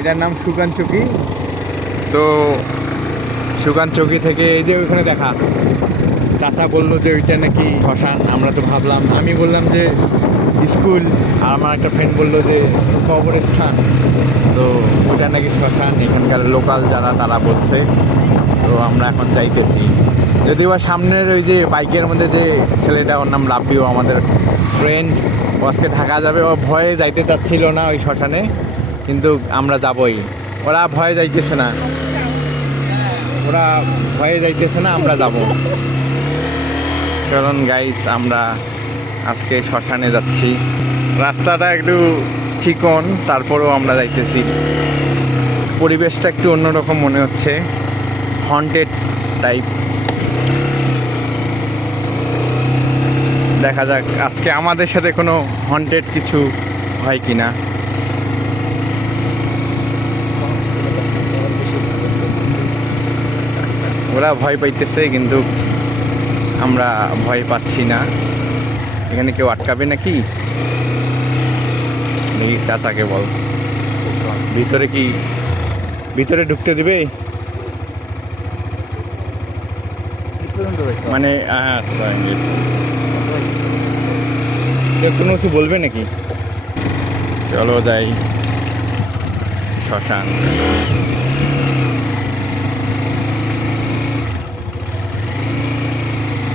এটার নাম সুগান চকি। তো সুগান চকি থেকে এই যে ওইখানে দেখা, চাচা বলল যে ওইটা নাকি শ্মশান, আমরা তো ভাবলাম, আমি বললাম যে স্কুল, আর আমার একটা ফ্রেন্ড বলল যে কবরস্থান। তো ওইটা নাকি শ্মশান, এখানকার লোকাল যারা, তারা বলছে। তো আমরা এখন যাইতেছি। যদিও বা সামনের ওই যে বাইকের মধ্যে যে ছেলেটা, ওর নাম লাভবিও আমাদের ফ্রেন্ড আজকে ঢাকা যাবে। ও ভয়ে যাইতে চাচ্ছিল না ওই শ্মশানে। কিন্তু আমরা যাবই। ওরা ভয়ে যাইতেছে না। ওরা ভয়ে যাইতেছে না, আমরা যাব। চলুন গাইস আমরা আজকে শ্মশানে যাচ্ছি। রাস্তাটা একটু চিকন, তারপরেও আমরা যাইতেছি। পরিবেশটা একটু অন্যরকম মনে হচ্ছে। হন্টেড টাইপ দেখা যাক, আজকে আমাদের সাথে কোনো হন্টেড কিছু হয় কি না ওরা ভয় পাইতেছে, কিন্তু আমরা ভয় পাচ্ছি না। এখানে কেউ আটকাবে নাকি? চাচাকে বল। ভিতরে কি, ভিতরে ঢুকতে দিবে? মানে আচ্ছা। কোনো কিছু বলবে নাকি? চলো যাই। শ্মশান।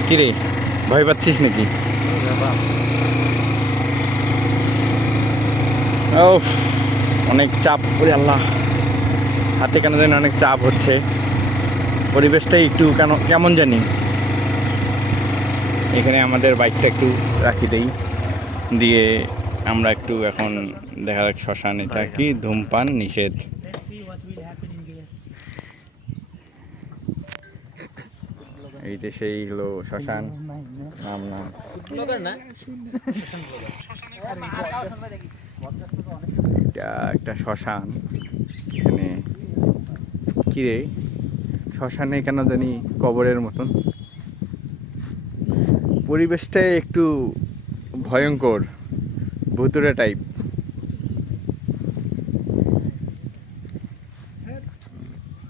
কিরে? ভয় পাচ্ছিস নাকি? অনেক চাপ ওরে আল্লাহ। হাতে কেন জানি অনেক চাপ হচ্ছে। পরিবেশটাই একটু কেন, কেমন জানি? এখানে আমাদের বাইকটা একটু রাখি দেই। দিয়ে আমরা একটু এখন দেখা যাক শ্মশান এটা কি, ধূমপান, নিষেধ। এইটা সেই হলো শ্মশান নাম নাম এটা একটা শ্মশান। এখানে কিরে? শ্মশানে কেন জানি কবরের মতন। পরিবেশটা একটু ভয়ঙ্কর ভুতুরে টাইপ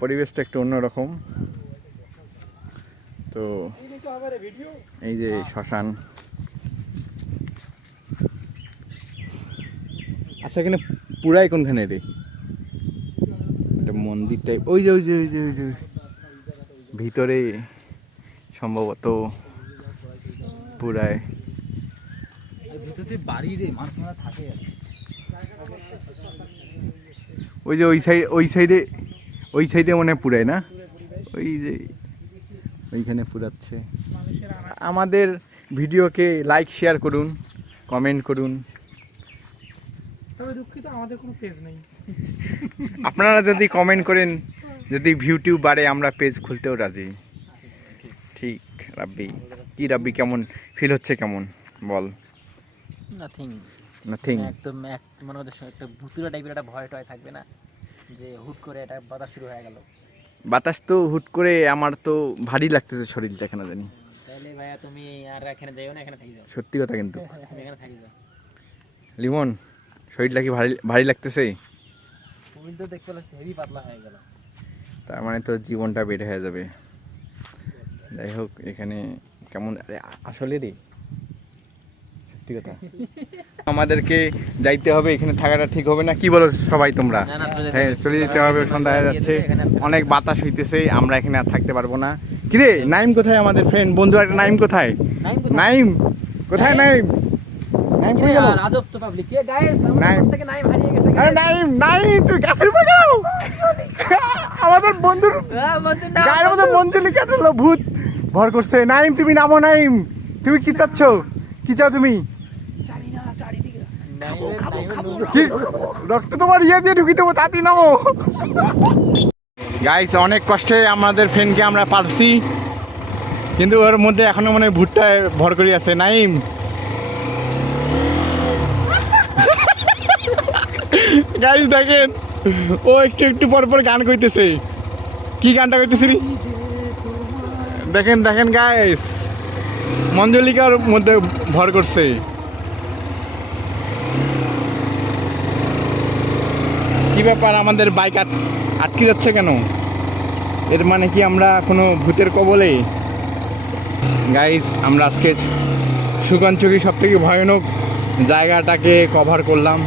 পরিবেশটা একটু অন্যরকম। তো এই যে শ্মশান। আচ্ছা এখানে পুরাই কোনখানে রে? একটা মন্দির টাইপ ওই যে ওই যে ওই যে ওই যে ভিতরে সম্ভবত পুরায় ওই যে, ওই সাইড ওই সাইডে ওই সাইডে মনে পুরায় না? ওই যে ওইখানে পুরাচ্ছে আমাদের ভিডিওকে লাইক শেয়ার করুন কমেন্ট করুন। তবে দুঃখিত আমাদের কোনো পেজ নেই। আপনারা যদি কমেন্ট করেন যদি ভিউটিউব বাড়ে আমরা পেজ খুলতেও রাজি। ঠিক রাব্বি। কি রাব্বি কেমন? ফিল হচ্ছে কেমন? বল। নাথিং নাথিং একদম এক মনে হচ্ছে একটা ভুতুরা টাইপের একটা ভয় টয় থাকবে না? যে হুট করে এটা বাতাস শুরু হয়ে গেল। বাতাস তো হুট করে আমার তো ভারী লাগতেছে শরীরটা কেন জানি। তাহলে ভাইয়া তুমি আর এখানে যাইও না এখানে থাকি যাও। সত্যি কথা কিন্তু। তুমি এখানে থাকি যাও। লিমন শরীরটা কি ভারী ভারী লাগতেছে? তুমি তো দেখতে পেলে হেভি পাতলা হয়ে গেল। তার মানে তো জীবনটা বেড়ে হয়ে যাবে। যাই হোক এখানে কেমন আসলে রে সত্যি কথা। আমাদেরকে যাইতে হবে এখানে থাকাটা ঠিক হবে না। কি বলো সবাই তোমরা? হ্যাঁ চলে যেতে হবে সন্ধ্যা হয়ে যাচ্ছে। অনেক বাতাস হইতেছে আমরা এখানে আর থাকতে পারব না। কিরে নাইম কোথায় আমাদের ফ্রেন্ড বন্ধু একটা নাইম কোথায়? নাইম কোথায়? নাইম নাইম? নাইম? কই গেল? রাজব তো পাবলিক এ গাইস নাইম। থেকে নাইম হারিয়ে গেছে আরে নাইম নাইম তুই গাছের উপরে যাও আমাদের বন্ধুর গায়ের মধ্যে বন্ধু। ভূত ভর করছে। নাইম তুমি নামো নাইম। তুমি কি চাচ্ছ? কি চাও তুমি? রক্ত তোমার ইয়ে দিয়ে ঢুকি দেবো তাতি নামো। গাইস অনেক কষ্টে আমাদের ফ্রেন্ডকে আমরা পারছি কিন্তু ওর মধ্যে এখনও মনে হয় ভুট্টা ভর করে আছে। নাইম। গাইস দেখেন ও একটু একটু পর পর গান কইতেছে। কি গানটা কইতেছিলি? দেখেন দেখেন গাইস মঞ্জলিকার মধ্যে ভর করছে। কি ব্যাপার আমাদের বাইক আটকে যাচ্ছে কেন? এর মানে কি আমরা কোনো ভূতের কবলে? গাইস আমরা আজকে সুকাঞ্চকি সব থেকে ভয়ানক জায়গাটাকে কভার করলাম।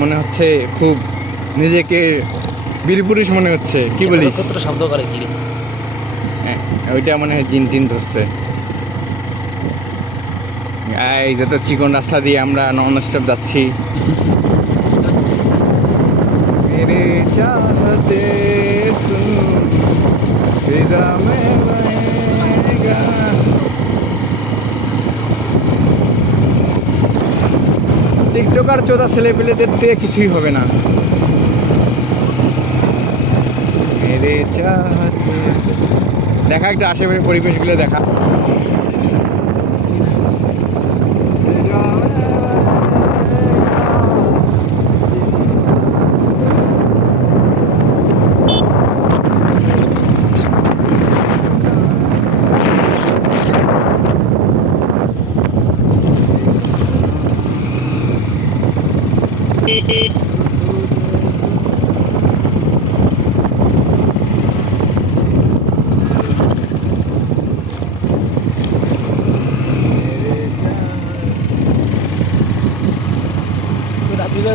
মনে হচ্ছে খুব নিজেকে বীরপুরুষ মনে হচ্ছে। কি বলিস? শব্দ করে কি? হ্যাঁ, ওইটা মনে হয় জিন টিন ধরছে। এই যত চিকন রাস্তা দিয়ে আমরা নন স্টপ যাচ্ছি। मेरे चाहते सुन फिजा में बहेगा টিকটকার চোদা ছেলে পেলেদের দিয়ে কিছুই হবে না মেরে চাহতে দেখা একটু আশেপাশে পরিবেশগুলো দেখা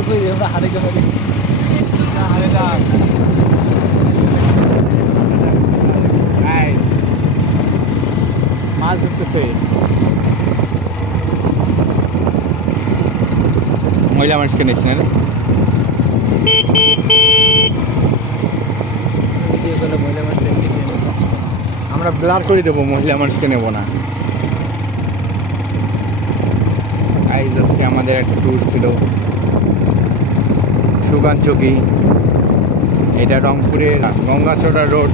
কই আমরা হারে দিচ্ছি এই, মাছ ধরতেছে মহিলা মানুষকে নিচ্ছে না রে? ভিডিও মহিলা মানুষের আমরা ব্লার করে দেবো মহিলা মানুষকে নেব না আজকে আমাদের একটা ট্যুর ছিল সুগান চকি এটা রংপুরের গঙ্গাচড়া রোড,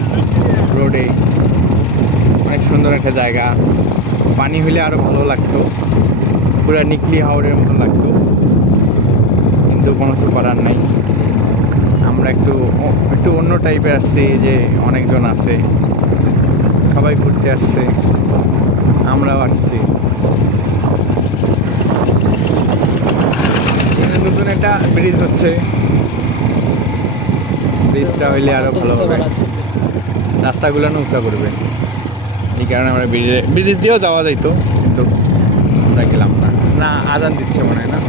রোডে। অনেক সুন্দর একটা জায়গা। পানি হলে আরও ভালো লাগতো। পুরো নিকলি হাওড়ের মতো লাগতো। কিন্তু কোনো কিছু করার নাই। আমরা একটু একটু অন্য টাইপের আসছি যে অনেকজন আছে। সবাই ঘুরতে আসছে। আমরাও আসছি। নতুন একটা ব্রিজ হচ্ছে। ব্রিজটা হইলে আরও ভালো হবে। রাস্তাগুলো উঁচা করবে। এই কারণে আমরা ব্রিজে ব্রিজ দিয়েও যাওয়া যাইতো কিন্তু আমরা গেলাম না। না আজান দিচ্ছে মনে হয় না?